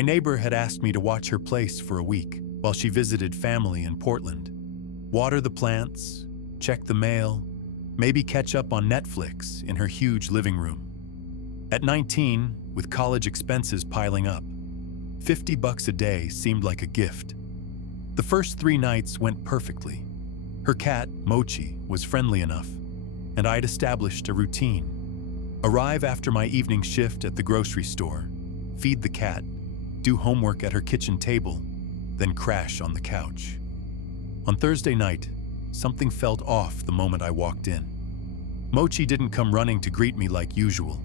My neighbor had asked me to watch her place for a week while she visited family in Portland. Water the plants, check the mail, maybe catch up on Netflix in her huge living room. At 19, with college expenses piling up, $50 a day seemed like a gift. The first 3 nights went perfectly. Her cat, Mochi, was friendly enough, and I'd established a routine. Arrive after my evening shift at the grocery store, feed the cat, do homework at her kitchen table, then crash on the couch. On Thursday night, something felt off the moment I walked in. Mochi didn't come running to greet me like usual.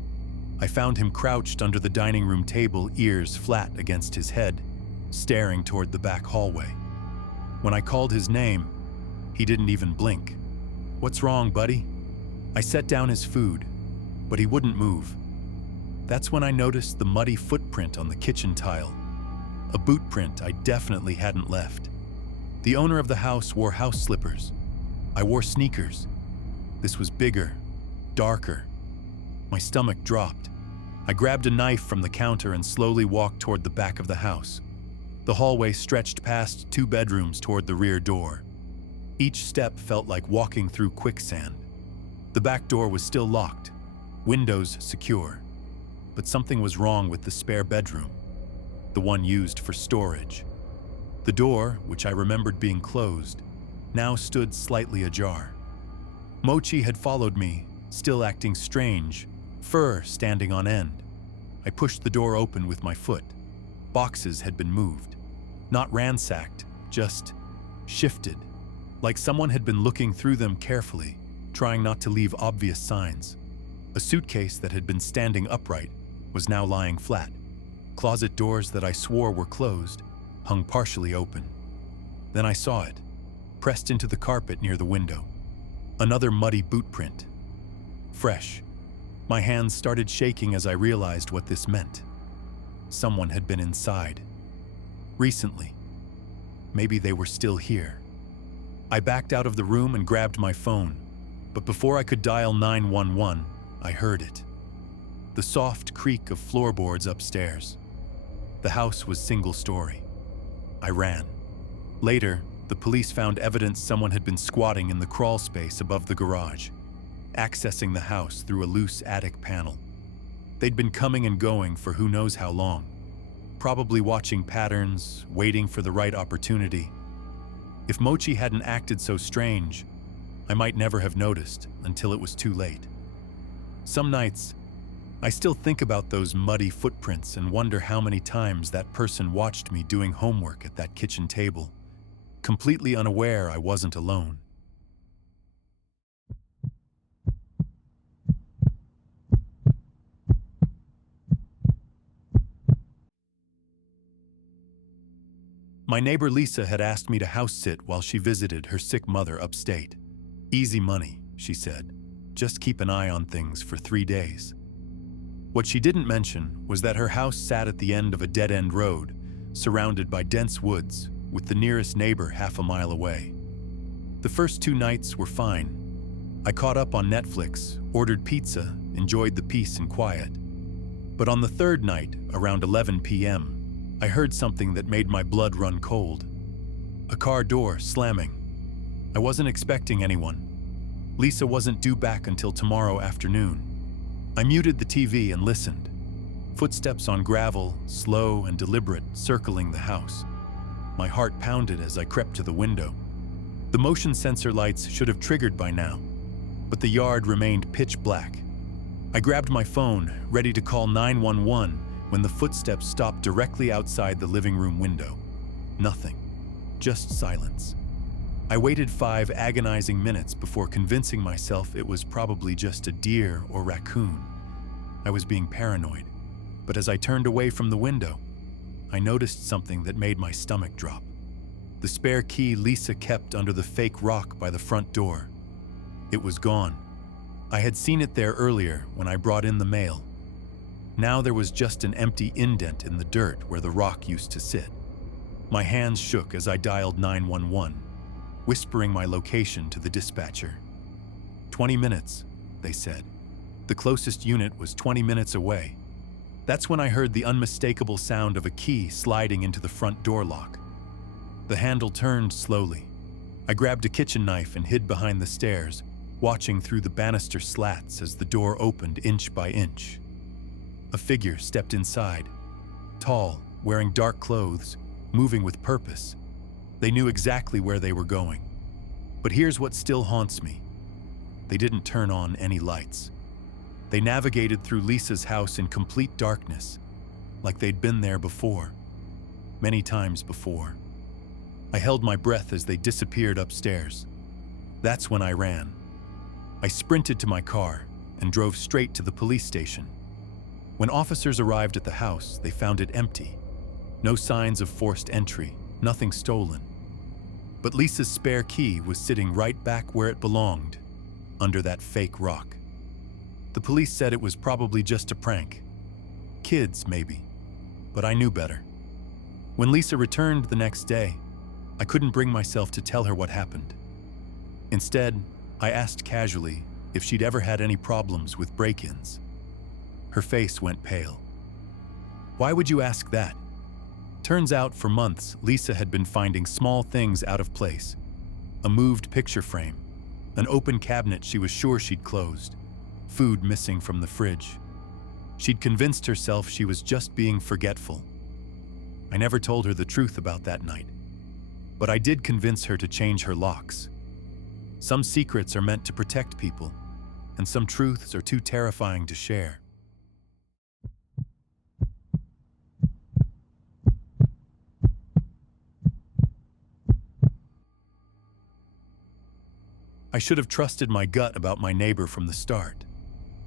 I found him crouched under the dining room table, ears flat against his head, staring toward the back hallway. When I called his name, he didn't even blink. "What's wrong, buddy?" I set down his food, but he wouldn't move. That's when I noticed the muddy footprint on the kitchen tile, a boot print I definitely hadn't left. The owner of the house wore house slippers. I wore sneakers. This was bigger, darker. My stomach dropped. I grabbed a knife from the counter and slowly walked toward the back of the house. The hallway stretched past 2 bedrooms toward the rear door. Each step felt like walking through quicksand. The back door was still locked, windows secure. But something was wrong with the spare bedroom, the one used for storage. The door, which I remembered being closed, now stood slightly ajar. Mochi had followed me, still acting strange, fur standing on end. I pushed the door open with my foot. Boxes had been moved. Not ransacked, just shifted, like someone had been looking through them carefully, trying not to leave obvious signs. A suitcase that had been standing upright was now lying flat. Closet doors that I swore were closed hung partially open. Then I saw it, pressed into the carpet near the window. Another muddy boot print. Fresh. My hands started shaking as I realized what this meant. Someone had been inside. Recently. Maybe they were still here. I backed out of the room and grabbed my phone, but before I could dial 911, I heard it. The soft creak of floorboards upstairs. The house was single-story. I ran. Later, the police found evidence someone had been squatting in the crawl space above the garage, accessing the house through a loose attic panel. They'd been coming and going for who knows how long, probably watching patterns, waiting for the right opportunity. If Mochi hadn't acted so strange, I might never have noticed until it was too late. Some nights, I still think about those muddy footprints and wonder how many times that person watched me doing homework at that kitchen table, completely unaware I wasn't alone. My neighbor Lisa had asked me to house sit while she visited her sick mother upstate. "Easy money," she said. "Just keep an eye on things for 3 days." What she didn't mention was that her house sat at the end of a dead-end road, surrounded by dense woods, with the nearest neighbor half a mile away. The first 2 nights were fine. I caught up on Netflix, ordered pizza, enjoyed the peace and quiet. But on the 3rd night, around 11 p.m., I heard something that made my blood run cold. A car door slamming. I wasn't expecting anyone. Lisa wasn't due back until tomorrow afternoon. I muted the TV and listened. Footsteps on gravel, slow and deliberate, circling the house. My heart pounded as I crept to the window. The motion sensor lights should have triggered by now, but the yard remained pitch black. I grabbed my phone, ready to call 911, when the footsteps stopped directly outside the living room window. Nothing. Just silence. I waited 5 agonizing minutes before convincing myself it was probably just a deer or raccoon. I was being paranoid, but as I turned away from the window, I noticed something that made my stomach drop. The spare key Lisa kept under the fake rock by the front door. It was gone. I had seen it there earlier when I brought in the mail. Now there was just an empty indent in the dirt where the rock used to sit. My hands shook as I dialed 911. Whispering my location to the dispatcher. 20 minutes, they said. The closest unit was 20 minutes away. That's when I heard the unmistakable sound of a key sliding into the front door lock. The handle turned slowly. I grabbed a kitchen knife and hid behind the stairs, watching through the banister slats as the door opened inch by inch. A figure stepped inside, tall, wearing dark clothes, moving with purpose. They knew exactly where they were going. But here's what still haunts me. They didn't turn on any lights. They navigated through Lisa's house in complete darkness, like they'd been there before, many times before. I held my breath as they disappeared upstairs. That's when I ran. I sprinted to my car and drove straight to the police station. When officers arrived at the house, they found it empty. No signs of forced entry, nothing stolen. But Lisa's spare key was sitting right back where it belonged, under that fake rock. The police said it was probably just a prank. Kids, maybe. But I knew better. When Lisa returned the next day, I couldn't bring myself to tell her what happened. Instead, I asked casually if she'd ever had any problems with break-ins. Her face went pale. Why would you ask that? Turns out, for months, Lisa had been finding small things out of place. A moved picture frame, an open cabinet she was sure she'd closed, food missing from the fridge. She'd convinced herself she was just being forgetful. I never told her the truth about that night, but I did convince her to change her locks. Some secrets are meant to protect people, and some truths are too terrifying to share. I should have trusted my gut about my neighbor from the start.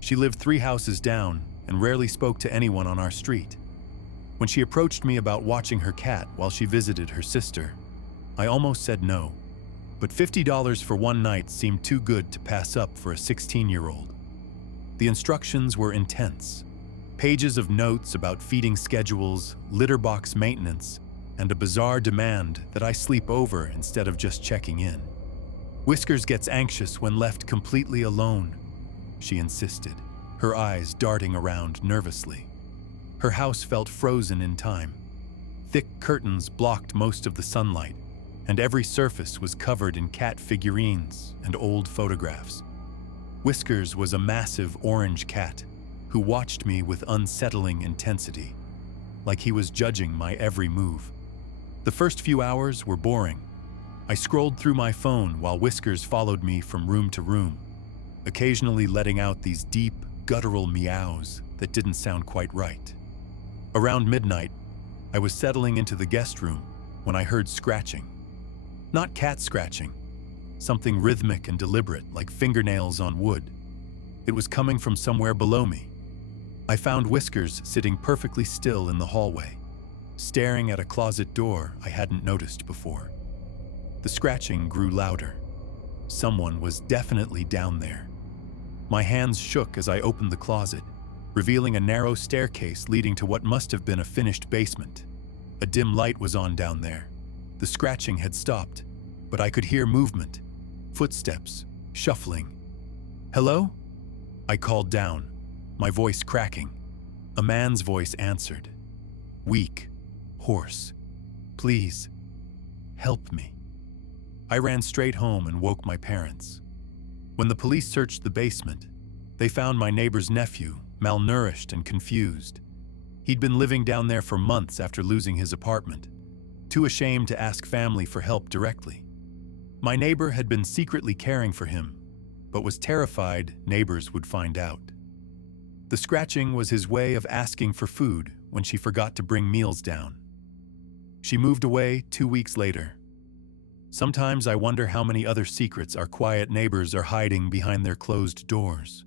She lived 3 houses down and rarely spoke to anyone on our street. When she approached me about watching her cat while she visited her sister, I almost said no. But $50 for one night seemed too good to pass up for a 16-year-old. The instructions were intense. Pages of notes about feeding schedules, litter box maintenance, and a bizarre demand that I sleep over instead of just checking in. Whiskers gets anxious when left completely alone, she insisted, her eyes darting around nervously. Her house felt frozen in time. Thick curtains blocked most of the sunlight, and every surface was covered in cat figurines and old photographs. Whiskers was a massive orange cat who watched me with unsettling intensity, like he was judging my every move. The first few hours were boring. I scrolled through my phone while Whiskers followed me from room to room, occasionally letting out these deep, guttural meows that didn't sound quite right. Around midnight, I was settling into the guest room when I heard scratching. Not cat scratching, something rhythmic and deliberate like fingernails on wood. It was coming from somewhere below me. I found Whiskers sitting perfectly still in the hallway, staring at a closet door I hadn't noticed before. The scratching grew louder. Someone was definitely down there. My hands shook as I opened the closet, revealing a narrow staircase leading to what must have been a finished basement. A dim light was on down there. The scratching had stopped, but I could hear movement, footsteps, shuffling. "Hello?" I called down, my voice cracking. A man's voice answered. Weak, hoarse. "Please, help me." I ran straight home and woke my parents. When the police searched the basement, they found my neighbor's nephew, malnourished and confused. He'd been living down there for months after losing his apartment, too ashamed to ask family for help directly. My neighbor had been secretly caring for him, but was terrified neighbors would find out. The scratching was his way of asking for food when she forgot to bring meals down. She moved away 2 weeks later. Sometimes I wonder how many other secrets our quiet neighbors are hiding behind their closed doors.